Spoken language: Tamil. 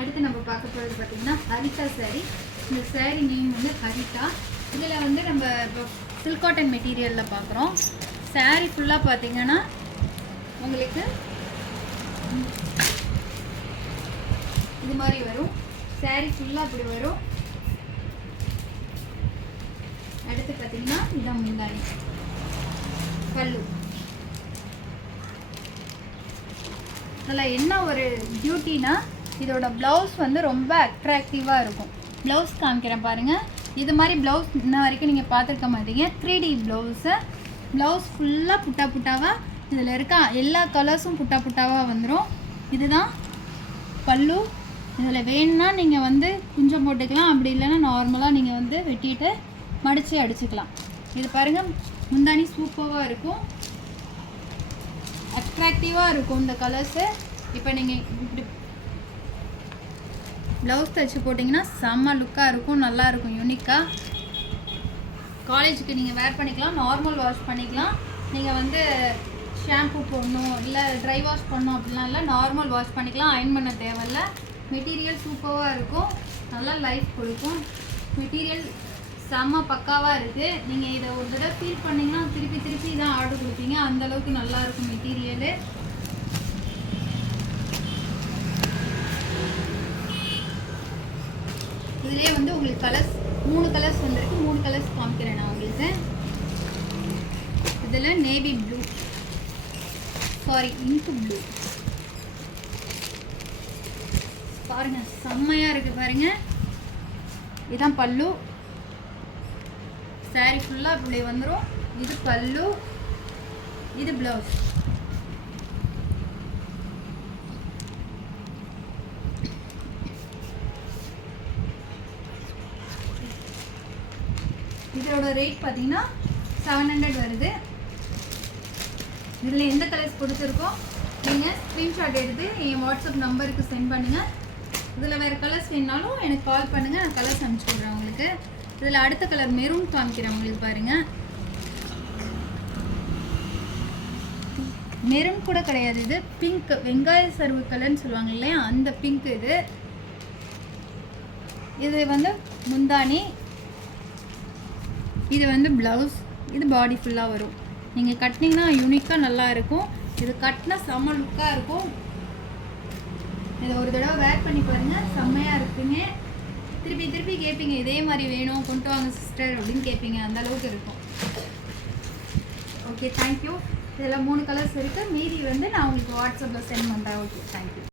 அடுத்து நம்ம பார்க்க போகிறது பார்த்திங்கன்னா ஹரிதா சாரீ. இந்த சாரீ நேம் வந்து ஹரிதா. இதில் வந்து நம்ம இப்போ சில்க் காட்டன் மெட்டீரியலில் பார்க்குறோம். சாரீ ஃபுல்லாக பார்த்திங்கன்னா உங்களுக்கு இது மாதிரி வரும். சாரீ ஃபுல்லாக அப்படி வரும். அடுத்து பார்த்திங்கன்னா இதான் முந்தானி பல்லு. அதில் என்ன ஒரு பியூட்டினா இதோட ப்ளவுஸ் வந்து ரொம்ப அட்ராக்டிவாக இருக்கும். ப்ளவுஸ் காமிக்கிறேன் பாருங்கள். இது மாதிரி ப்ளவுஸ் இன்ன வரைக்கும் நீங்கள் பார்த்துருக்க மாட்டீங்க. 3D blouse. ப்ளவுஸ் ஃபுல்லாக புட்டா புட்டாவாக இதில் இருக்க எல்லா கலர்ஸும் புட்டா புட்டாவாக வந்துடும். இதுதான் பல்லு. இதில் வேணும்னா நீங்கள் வந்து குஞ்சம் போட்டுக்கலாம், அப்படி இல்லைன்னா நார்மலாக நீங்கள் வந்து வெட்டிட்டு மடித்து அடிச்சுக்கலாம். இது பாருங்கள், முந்தானி சூப்பராக இருக்கும், அட்ராக்டிவாக இருக்கும் இந்த கலர்ஸு. இப்போ நீங்கள் இப்படி ப்ளவுஸ் தைச்சி போட்டிங்கன்னா செம்ம லுக்காக இருக்கும், நல்லாயிருக்கும், யூனிக்காக. காலேஜுக்கு நீங்கள் வேர் பண்ணிக்கலாம், நார்மல் வாஷ் பண்ணிக்கலாம். நீங்கள் வந்து ஷாம்பு போடணும் இல்லை ட்ரை வாஷ் பண்ணணும் அப்படிலாம் இல்லை, நார்மல் வாஷ் பண்ணிக்கலாம், அயன் பண்ண தேவையில்லை. மெட்டீரியல் சூப்பராக இருக்கும், நல்லா லைஃப் கொடுக்கும். மெட்டீரியல் செம்ம பக்காவாக இருக்குது. நீங்கள் இதை ஒரு தடவை ஃபீல் பண்ணிங்கன்னா திருப்பி திருப்பி தான் ஆர்டர் கொடுப்பீங்க, அந்தளவுக்கு நல்லாயிருக்கும் மெட்டீரியலு. இதிலே வந்து உங்களுக்கு கலர்ஸ் 3 கலர்ஸ் வந்துருக்கு. 3 கலர்ஸ் காமிக்கிறேன் நான் உங்களுக்கு. இதில் நேவி ப்ளூ, சாரி இங்கு ப்ளூ பாருங்கள், செம்மையாக இருக்குது பாருங்கள். இதுதான் பல்லு. சாரீ ஃபுல்லாக இப்படி வந்துடும். இது பல்லு, இது ப்ளவுஸ். இதோட ரேட் பார்த்தீங்கன்னா 700 வருது. இதில் எந்த கலர்ஸ் பிடிச்சிருக்கோ நீங்கள் ஸ்க்ரீன்ஷாட் எடுத்து என் வாட்ஸ்அப் நம்பருக்கு சென்ட் பண்ணுங்கள். இதில் வேறு கலர்ஸ் வேணுனாலும் எனக்கு கால் பண்ணுங்கள், நான் கலர்ஸ் அனுப்பிச்சி விட்றேன் உங்களுக்கு. இதில் அடுத்த கலர் மெரூன் காமிக்கிறேன் உங்களுக்கு பாருங்கள். மெரூன் கூட கிடையாது, இது பிங்க், வெங்காய சர்வு கலர்னு சொல்லுவாங்க இல்லையா, அந்த பிங்க். இது வந்து முந்தானி, இது வந்து ப்ளவுஸ், இது பாடி ஃபுல்லாக வரும். நீங்கள் கட்டினீங்கன்னா யூனிக்காக நல்லா இருக்கும். இது கட்டினா செம்ம லுக்காக இருக்கும். இதை ஒரு தடவை வேர் பண்ணி பாருங்கள், செம்மையாக இருக்குங்க. திருப்பி திருப்பி கேட்பீங்க, இதே மாதிரி வேணும் கொண்டு வாங்க சிஸ்டர் அப்படின்னு கேட்பீங்க, அந்த அளவுக்கு இருக்கும். Okay, thank you. இதில் 3 கலர்ஸ் இருக்குது. மீதி வந்து நான் உங்களுக்கு வாட்ஸ்அப்பில் சென்ட் பண்ணுறேன். Okay, thank you.